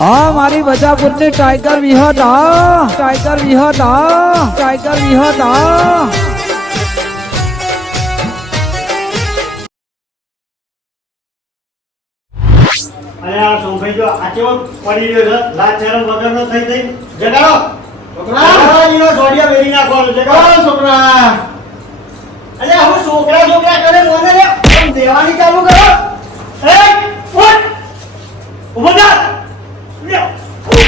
હા મારી બજાપુરની ટાઈગર વિહત હા. ટાઈગર વિહત હા. ટાઈગર વિહત હા. અને આ સોમભાઈ જો આ પડી રહ્યો છે? લાજ વગરનો થઈ થઈ જગાડો. છોકરા. ઈનો જોડિયા બેરી નાખવાનો જગાડો. છોકરા. અલે હું છોકરા છોકરા કરે મને રે. દેવાની ચાલુ કરો. એ ઊભો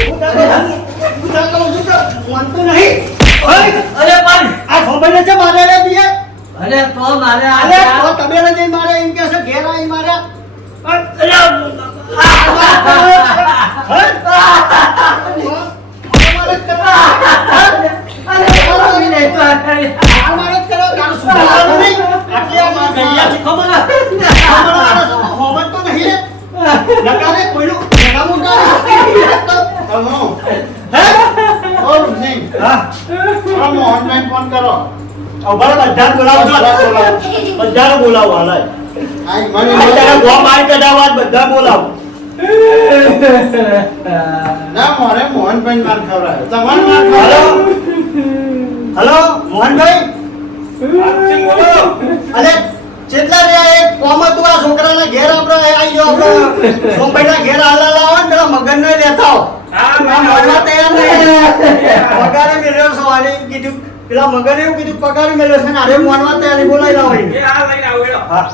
ઊભો થા કહું છું તો માનતો નહીં અરે પણ આ સોમભાઈને છે મારે રે દીએ અરે તો મારે આ તો તમે ને જઈ મારે એમ કે છે ઘેર આઈ મારે બધા બોલાવો બધા બોલાવો હાલાય અત્યારે ગો માર જ બધા બોલાવો ના મારે મોહનભાઈ માર ખવરાય તમારે માર હલો હલો મોહનભાઈ અરે જેટલા રે એક કોમ હતું આ છોકરાના ઘેર આપણે આવી ગયો આપણે. સોમભાઈના ઘેર આલા લાવો ને પેલા મગન ને લેતા આવો. તૈયાર નહીં. પગારે મેળવ્યો છો આને કીધું. પેલા મગને એવું કીધું પગારે મેળવ્યો છે ને અરે મોનવા તૈયાર બોલાવી લાવો. હા.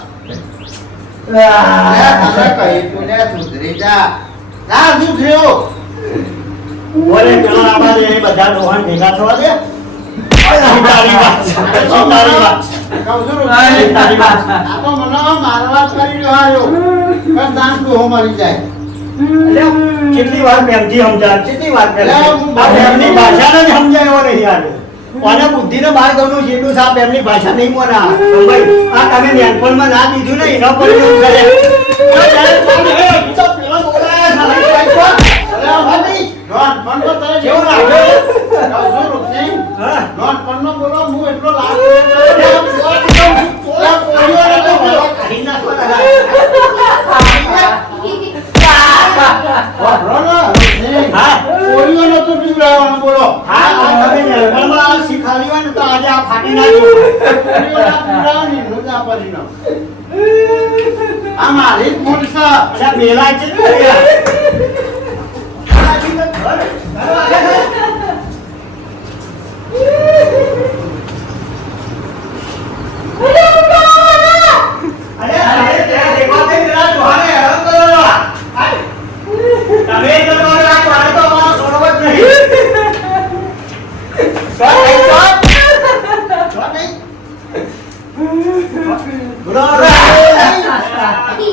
બધા ડોહાણ ભેગા થવા દે. તારી વાત છે, તારી વાત છે. કહું છું તારી વાત આ તો મને મારવા કરી રહ્યો આયો કર દાન મરી જાય કેટલી વાર પ્રેમથી સમજાવ કેટલી વાર જ સમજાયો નહીં યાર. અને બુદ્ધિને બહાર ગણું જેટલું સાપ એમની ભાષા નહીં મોના ભાઈ આ તમે નાનપણમાં ના દીધું ને એના પર એવું કરે કોણ હે? તું તો પેલો બોલાય છે, ભાઈ, ભાઈ, કોણ? અરે આ ભાઈ, નોન પણ તો તને કેવું લાગે? કહું છું રૂપસિંહ, હા. નોન પણ નો બોલો હું એટલો લાગ રહ્યો કાઢી નાખવાના. વાપરો ને, રૂપસિંહ. હા. કોળીઓ નહોતું પીવડાવવાનું, બોલો હા, આ તમે નાનપણમાં આ શીખવાડ્યું હોય ને તો આજે આ ફાટી નાખ્યું. કોળીઓ ના પીવડાવવાની, રોજા પડીનો. આ મારી જ ભૂલ છે. અલ્યા મેલા છે ને અલ્યા. આ હજી તો ઘર- ઘર વાગે છે. અલ્યા, તમે ત્યાં દેખાતે પેલા ડોહાને હેરાન કરો છો. હાય. તમે તો તમારે આ પાડે તો અમારો છોડવો જ નહીં. ચાલ, અહીં ચાલ. ચાલ, અહીં. બોલો,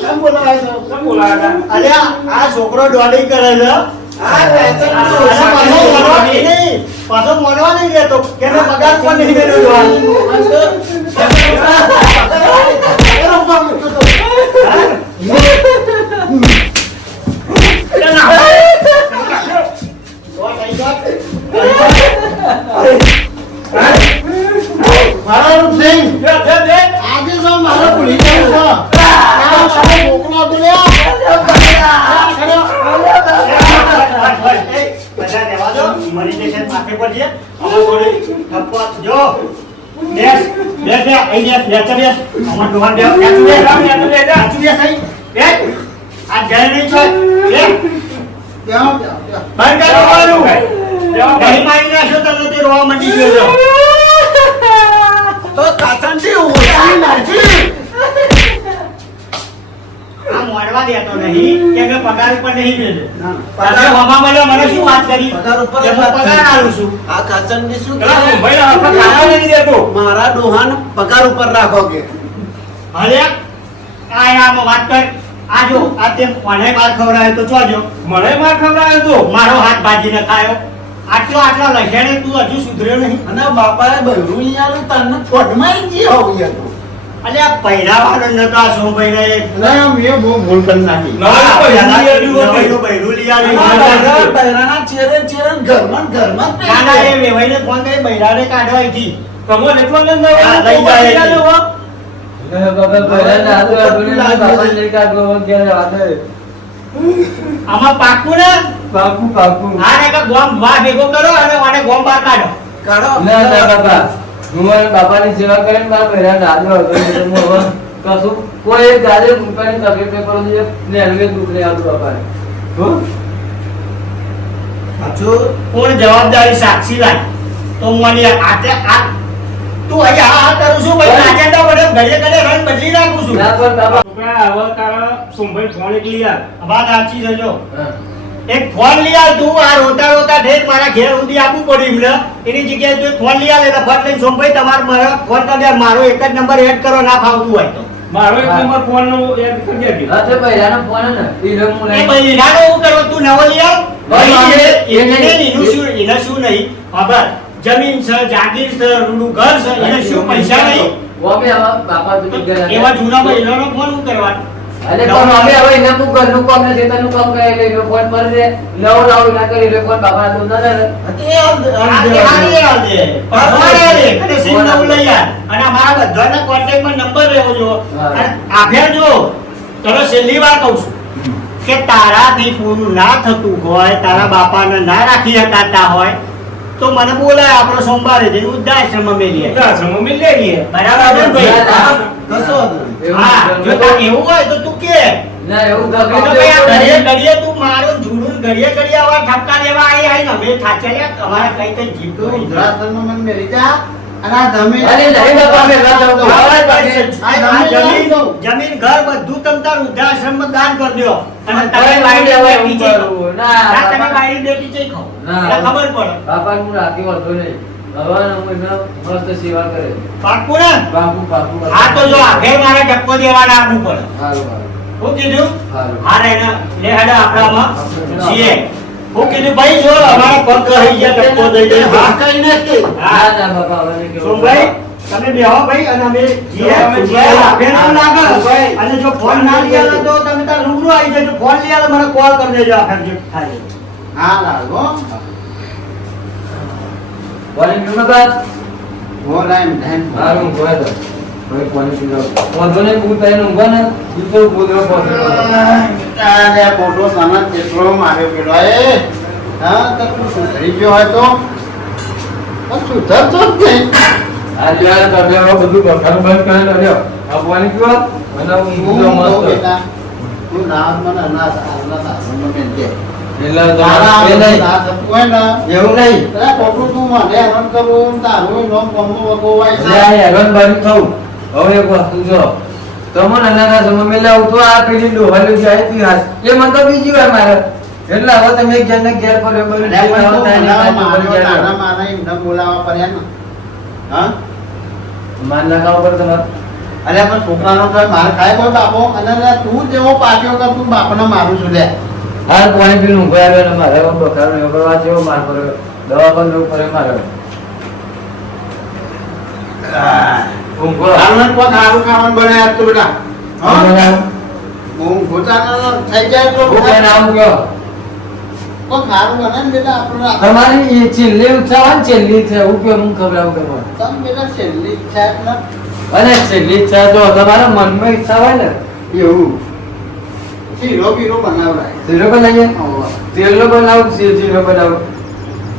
કેમ બોલાવે છે? કેમ બોલાવે છે? અલ્યા આ છોકરો નું પાછો મોનવા નહીં. દેતો કે પગાર પણ નહીં દેતો આમાં ડોહાને બેસ, બેસ, બેસ, બેસ, બેસ, બેસ, બેસ, અહીં. બેસ. આ જાય નહીં છો. બેહો, બેહો. બંધ કર રોવાનું. નહીં મારી નાખશો તમે તે રોવા મંડી ગયો. તો કાચનથી ઓછાની નાખી. આ મોડવા દેતો નહીં કે મેં પગાર ઉપર નહીં દેતો તમે હમા મળ્યો મને શું વાત કરી પગાર ઉપર કે જ પગાર કરી. આલું છું આ કાચનની શું કહે? ભાઈ આપણે ખાવા નથી દેતો મારા ડોહાન પગાર ઉપર રાખો કે ભલે આ આમાં વાત કર. આજો આ તે મને માર ખવડાવ્યો તો ચોજો મને માર ખવડાવ્યો તો? મારો હાથ ભાજીને ખાયો. આટલો આટલો લખેણે તું હજુ સુધર્યો નહીં. અને બાપાએ બૈરું ઈ આલ્યું, તને ફોડમાં ઈ ગયો હોય તો. અલે આ પહેરાવાનો નતો આ સોમભાઈને એક ના, મેં બહુ ભૂલ કરી નાખી. ના હતું. બૈરા- બૈરાના ચેરે ચેરે ઘરમાં ઘરમાં જ ના, ના, એ પહેરી વેવાઈને ફોન કરી બૈરાને કાઢવા. તમને એટલો જ ન લઈ જાય આમાં પાકું ને? પાકું પાકું. આને કે ગોમ વા ભેગો કરો અને મને ગોમ બહાર કાઢો. ના ના બાપા. હું મારા બાપાની સેવા કરીને મારા હતો હું કશું કોઈ એક દાદે રૂપિયાની તકલીફ નહીં પડવું જોઈએ ને હલવે દુઃખ નહીં આવતું બાપાને. હો? કોણ જવાબદારી સાક્ષી લાય? તો મને આતે આ તું અહીંયા આ કરું છું ભાઈ નાચે તો ઘડીએ ઘડીએ રંગ બદલી નાખું છું. ના પણ બાપા છોકરા હવે તારા સોમભાઈ ફોન એક લઈ આવ. વાત સાચી છે જો. એક ફોન લઈ આવ તું આ રોતા રોતા ઢેર મારા ઘેર સુધી આપવું પડ્યું એમને. એની જગ્યાએ તું ફોન લઈ આવ એટલે ફટ લઈને સોમભાઈ તમારો મારો ફોન કરી મારો એક જ નંબર એડ કરો ના ફાવતું હોય તો. મારો એક નંબર ફોન નો એડ કરી દે હા તો આનો ફોન ને ઈ રંગ હું એ ભાઈ ઈરાનો એવું કરો તું નવો લઈ આવ. ભાઈ, ભાઈ, એ- એ- એને એનું શું એને શું નહીં. ખબર. જમીન છે જાગીર છે રૂડું ઘર છે એને શું પૈસા નહીં ઓમે હવે બાપા તો ગયા એવા જૂના મહિલાનો ફોન હું કરવાનો અરે પણ અમે હવે એને હું ઘરનું કામ ને ખેતરનું કામ કરે એટલે ફોન પર દે નવ લાવ ના કરી એટલે ફોન બાપા નું ના દે ને. આ દે. આલ દે. અને સિમ નવું લઈ. અને અમારા બધાના કોન્ટેક્ટમાં નંબર રહેવો જો આફેર જો તને છેલ્લી વાર કહું છું કે તારાથી પૂરું ના થતું હોય તારા બાપાને ના રાખી શકાતા હોય તો મને બોલાય આપણો સોમવારે જઈને વૃદ્ધાશ્રમમાં મેલી વૃદ્ધાશ્રમમાં મેલી આવીએ. બરાબર છે ભાઈ? કશો હા જો એવું એવું હોય તો તું કે. ના એવું ઘડીએ ઘડીએ તું મારું જૂનું ઘડીએ ઘડીએ આવા ઠપકા લેવા આવી આવી ને અમે અમારે કઈ કઈ જીભનું તું ઉધરાસનમાં મને મેલી જા. જમીન અરે નહીં બાપા, અમે ના જવું. હવે બસ આ આ જમીન જમીન જમીન ઘર બધું તમ તાર વૃદ્ધાશ્રમમાં દાન કરી દ્યો. અને તમે બાયડી હું બેટી ના, ના, તમે બાયડી બેટી છે ખો ખબર પડે. બાપાને હું રાખી વાંધો નહીં. હું મસ્ત સેવા કરે. પાક્કું ને? બાપુ બાપુ હા તો જો મારે ધક્કો દેવાના આપવું પડે. સારું સારું કીધું? હા રે ને લે હેડો આપણામાં. છીએ. હું કીધું ભાઈ જો અમારા પગ રહી ગયા ધક્કો દઈ દે હા કઈ નથી હા ના બાપા હવે કહેવું. સોમભાઈ તમે બેહો ભાઈ અને અમે જીએ અમે લાગે. અને જો ફોન ના લીયા તો તમે તાર રૂબરૂ આવી જજો. ફોન લીયા તો મને કોલ કરી દેજો આખર જે. થાય હા. લાગો બોલી ગયું બાપા? હો રામ ધન સારું, ઊંઘવા હવે કોને પીધો? વાંધો ઊંઘો ને, ઈ તો ગોદડો પહોંચેલો હતો. તારે ફોટો સામે કેટલો માર્યો પેલો એ હા તો તું સુધરી ગયો હોય તો સુધરતો જ નહીં આ તમે હવે બધું ગોઠાનું બંધ. આપવાની કયો? અને હું ઊંઘજો મસ્ત. તું ના મને અનાજ અનાજ આશ્રમમાં મેલજે. એટલે તારા તમારે એ નહીં. ના થતું હોય ને એવું નહીં. તું મને હેરાન કરવું તારું નોમ ગમવું વગોવાય હેરાન બંધ થવું. હવે એક વસ્તુ જો તમને નાના સમય મેલા આવું આ પેલી ડોહાલી જાય ઇતિહાસ એ મને તો બીજી વાર મારે. એટલે હવે તમે ઘેર ને ઘેર પર બધું જે બોલાવા આવો. પડ્યા ને હા? માન લગાવ પર તમારે અરે પણ છોકરાનો તો માર ખાય કોઈ બાપો. અને તું જેવો પાછો કર તું બાપને મારું છું લે. હાલ પાણી પીને ઊંઘો આવે ને મારે બખાડો એવો કરવા જેવો માર પર દવા પણ લેવું પડે મારે હાલને કોઈ ખારું ખાવાનું બને આજ તો બેટા. હા? હું હું થઈ જાય તો કઈ આવું કયો કોઈ ખારું બને ને બેટા આપણે તમારી એ છેલ્લી ઈચ્છા હોય ને છેલ્લી છે કયો હું ખવડાવું કરવા તમે બેટા છેલ્લી ઈચ્છા એટલે અને છેલ્લી ઈચ્છા જો તમારા મનમાં ઈચ્છા હોય ને એવું. શીરો બીરો બનાવડાય. શીરો બનાવીએ. તેલનો બનાવું શીરો બનાવું?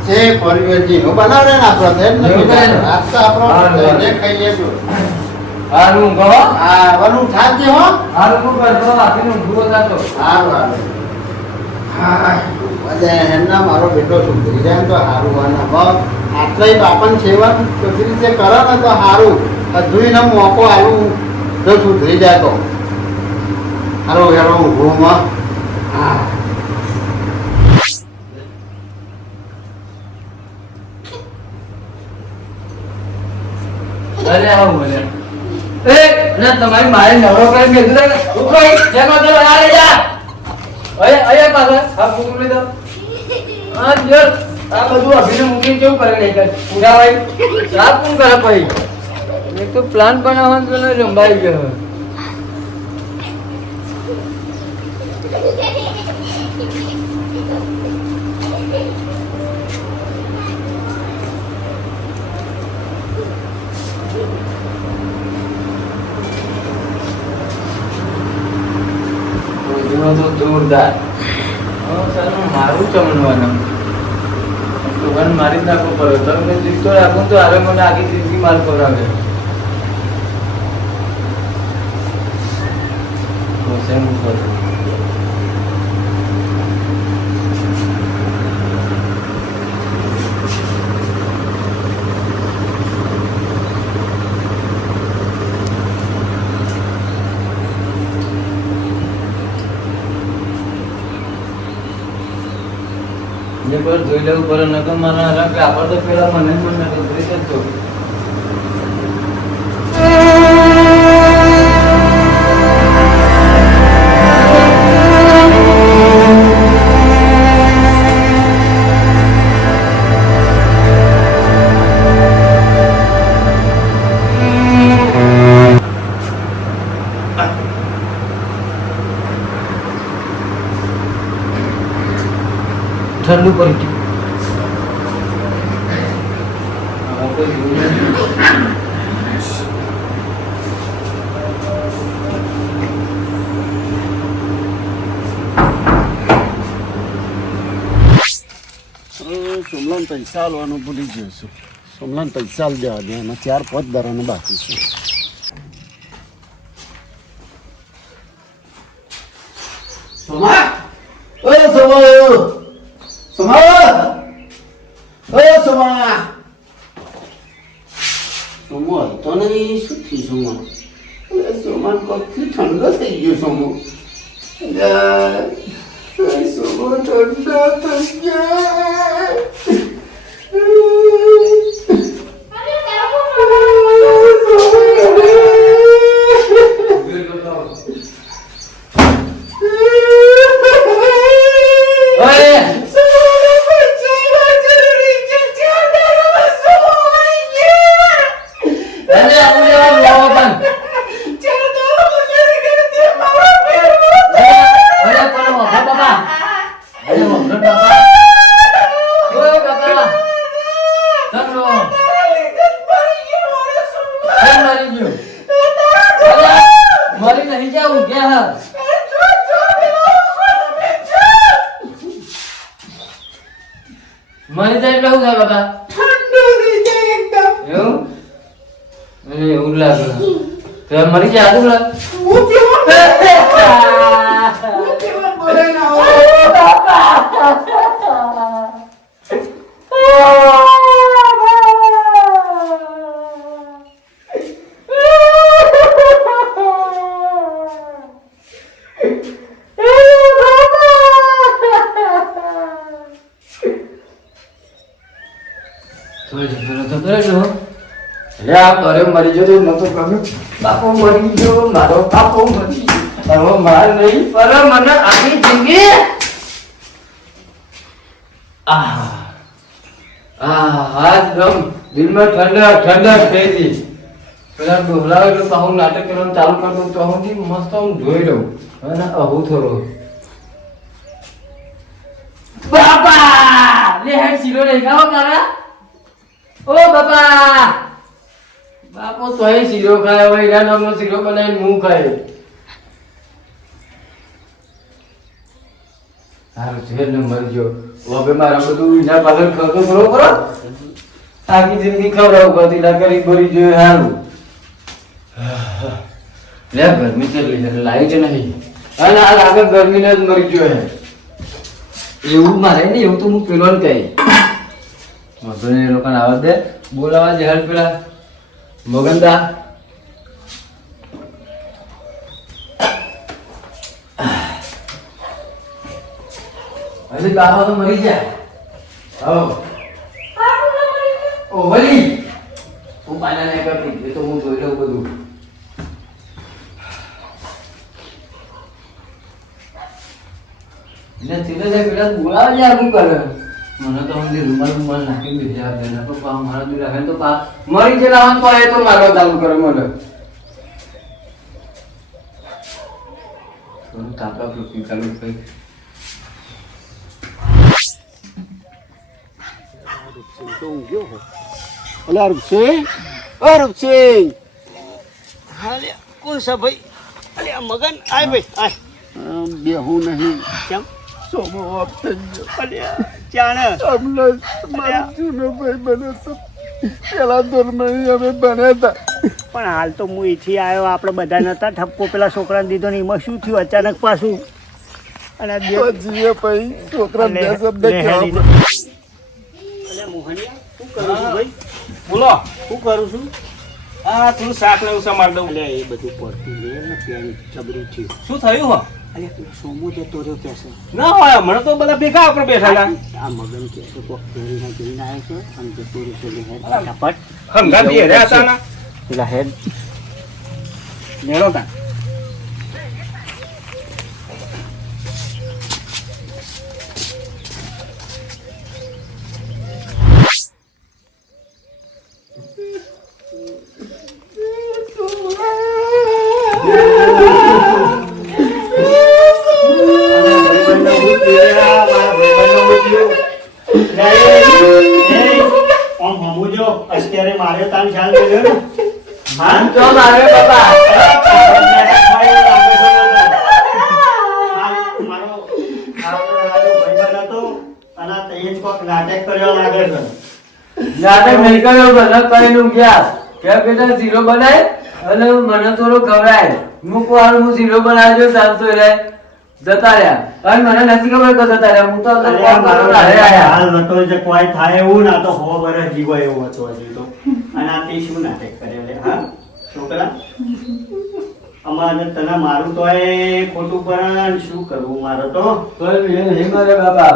છે પરિવેજીનો બનાવે ને આપણે છે ને એવું થાય ને? આજ તો આપણો. લઈને ખાઈએ છો હારું ઊંઘો હો. વનું હો. હારું હું કરતો જાતો. હારું હારું હા અને હેના મારો બેટો સુધરી જાય તો હારું વાના હો આટલાય બાપન સેવા બધી રીતે કરો ને તો હારું. હજુય મોકો આલું જો સુધરી જાય તો. હારો હેરો ઊભો હા. અરે આવો બોલે એ ના તમારી મારે નવરો કરી મેં ને. રહી, જેનો તે આ લઈ જા. અરે અરે પાછળ આ મૂકી દો. હા જો આ બધું અભિને મૂકીને કેવું કરે નહીં કર? પૂરા ભાઈ? સાફ કોણ કરે ભાઈ? એક તો પ્લાન બનાવવાનું પેલો રંબાઈ ગયો. તો જોરદાર. હા ચાલો મારું ચમનવાનું ભગવાન મારી જ નાખવો પડે. તમે જીવતો રાખું તો હારે મને આખી જિંદગી માર ખવડાવે. બસ એમ કરું જે પર જોઈ લેવું પડે નકર મને હારા કે આપણે તો પેલા મને જ મને નકર જોઈ શકતો ઠંડુ કરું. સોમલાન પૈસા આલવાનું ભૂલી ગયો છું. સોમલાન પૈસા આલ દેવા દે એના ચાર પાંચ દરાને બાકી છે. સોમા ઓય સોમા સોમા ઓય સોમા સોમો નહીં શું થયું સોમા ઓય સોમા કોથી ઠંડો થઈ ગયો સોમો સોમો ઠંડો થઈ ગયો. મરી તો એટલે શું થાય બાપા? એવું? મને એવું લાગે. તો મરી જાય આજુ લાગે થોડી ઘણો તો કરેલો એટલે આ ઘરે મરી ગયો તો નતો ગમ્યું બાપો મરી ગયો, મારો બાપો મરી હવે માર નહીં પર મને એકદમ દિલમાં ઠંડક ઠંડા થઈ ગઈ પેલા ડોહલા તો હું નાટક કરવાનું ચાલુ કરતો તો હું મસ્ત હું જોઈ લઉં અને અહુ થોડો. બાપા, લે, હેડ સીરો લઈ ગાવ તારા. ઓ બાપા! બાપો, તોય શીરો ખાય હોય, એના નામનો શીરો બનાવીને હું ખાય. સારું છે ને મરજો હવે મારા બધું વિના પાગલ ખર્ચો કરો કરો આખી જિંદગી ખવડાવ કરતી ના કરી ભરી જોઈએ સારું લે, ગરમી ચલી છે લાઈટ નહીં. અને આ આગળ ગરમીને જ મરી ગયો હે. એવું મારે ને એવું તો હું પેલો ને કહી. વાંધો એ લોકોને આવવા દે. બોલાવા જે હાલ પેલા. મગનદા હજી બાબા તો મરી જાય હો ઓ વલી હું પાના ને કરતી. એ તો હું જોઈ લઉં બધું. એટલે જાય પેલા બોલાવે યાર શું કરે. મને તો હું રૂમાલ રૂમાલ નાખી દીધી આ બેના તો પા મારા દૂર રાખે તો પા મરી જે લાવવાનું તો એ તો મારો ચાલુ કરે મને. થોડું તાપા પૃથ્વી ચાલુ કરી તો ઊંઘ્યો હો અલા રૂપસિંહ. ઓ હાલે કોણ સા ભાઈ? અલે આ મગન આય ભાઈ આય. બેહું નહીં. કેમ? સોમો ઓફ થઈ ગયો અલ્યા, ચાણે. અમને મારો જૂનો ભાઈ તો પેલા અમે ભણ્યા હતા. પણ હાલ તો હું એથી આવ્યો આપણે બધા નતા ઠપકો પેલા છોકરાને દીધો ને એમાં શું થયું અચાનક પાછું? અને પછી ભાઈ છોકરા બે શબ્દ મોહનિયા, શું કરું છું ભાઈ? બોલો. શું કરું છું? આ તું શાક ને એવું સમાર દઉં? લે એ બધું પડતું લે ને પેન ચબરી છે શું થયું હો? અલ્યા, તું સોમો જતો રહ્યો કહેશે. ના હોય મને તો બધા ભેગા આપણે બેઠેલા. આ મગન કે તો કોક પહેરીને જઈને આવ્યો છે અને જતો રહ્યો છે હેડ ફટાફટ. હંગાત બે રહ્યા હતા ના પેલા હેડ. મેળો તા. અત્યારે મારે તાન ખ્યાલ કર્યો ને કરીને ઊંઘ્યા કે બેટા ઝીરો બનાય? અને મને થોડો ખવડાય હું હું ઝીરો બનાવજો, ચાલતો રહે. જતા રહ્યા. અને મને નથી ખબર કે જતા રહ્યા. હું તો અંદર મારો ઘરે આયા. કોઈ થાય એવું ના. તો હો વર્ષ જીવો એવું હતું હજી તો. અને આ તે શું નાટક કરે લે હા? છોકરા? અમારે તને મારું તો એ ખોટું પણ શું કરવું મારે તો? કોઈ મારે બાપા.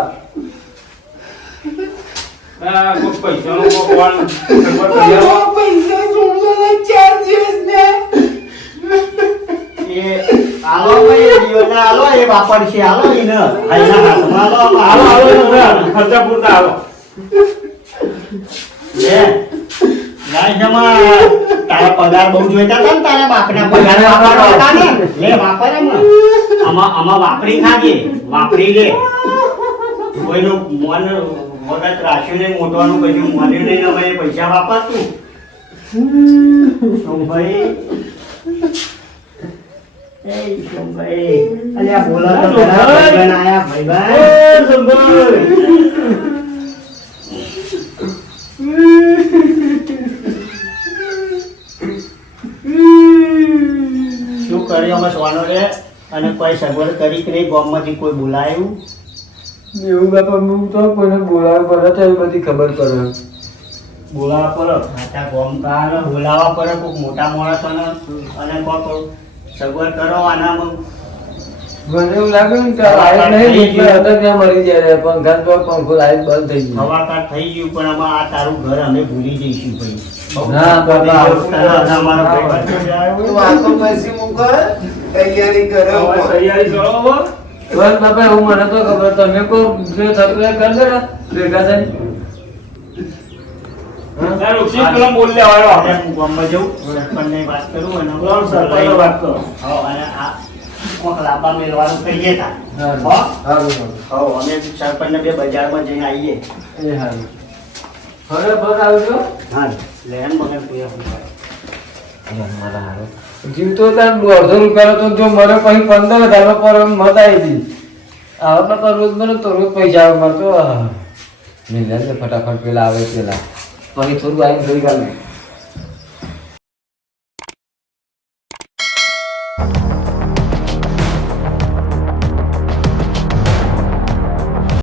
કરી આવો. પૈસા ચાર દિવસ ને. એ આલો ભાઈ આલો એ વાપરશે આલો એને આઈના હાથમાં આલો હાલો છોકરા, ખર્ચા પૂરતા હાલો. લે જમા તારા પગાર બહુ જોઈતા હતા ને તારા બાપના પગાર. વાપરવા હતા ને? લે વાપર આમાં આમાં વાપરી ખાજે. વાપરી લે. કોઈનું મન વગત નહીં મોટવાનું કશું મળ્યું નહીં ને ભાઈ પૈસા વાપર તું સોમભાઈ એ સોમભાઈ અલ્યા બોલો તો ખરા ભાઈબંધ આયા ભાઈબંધ શું કર્યું? અમે સોનો રે અને કોઈ સગવડ કરી કે નહીં? ગામમાંથી કોઈ બોલાયું? એવું બાપા હું તો કોઈને બોલાવે પડે તો એ બધી ખબર પડે. બોલાવા પડે? ગામકાર બોલાવા પડે કોઈક મોટા માણસોને અને કોઈક સગવડ કરો આનામાં. મને એવું લાગે કે લાઈટ નહીં એટલે હતા ત્યાં મરી જાય પંખા તો પંખો લાઈટ બંધ થઈ ગઈ હવાકાર થઈ ગયું પણ આમાં આ તારું ઘર અમે ભૂલી જઈશું ભાઈ. ના, બાબા. તારા અમારા ભાઈબંધ છે. તું વાતો તૈયારી કરો. તૈયારી કરો બસ બાપા હું મને તો ખબર તમે કોઈ જે થતું કરી દે ને ભેગા થઈને. કરું કરો. સરપંચને બે બજારમાં જઈને આવીએ. હવે બસ આવજો. હા લે એમ મને કર. જીવતો અડધો રૂપિયા તો જો મને પછી પંદર હજાર પર મત આવી હતી હવે રોજ મને તો રોજ પૈસા મળતો. મારે તો આહ. મેં લે ને ફટાફટ પેલા આવે પેલા. પછી થોડું આવીને થોડી વાર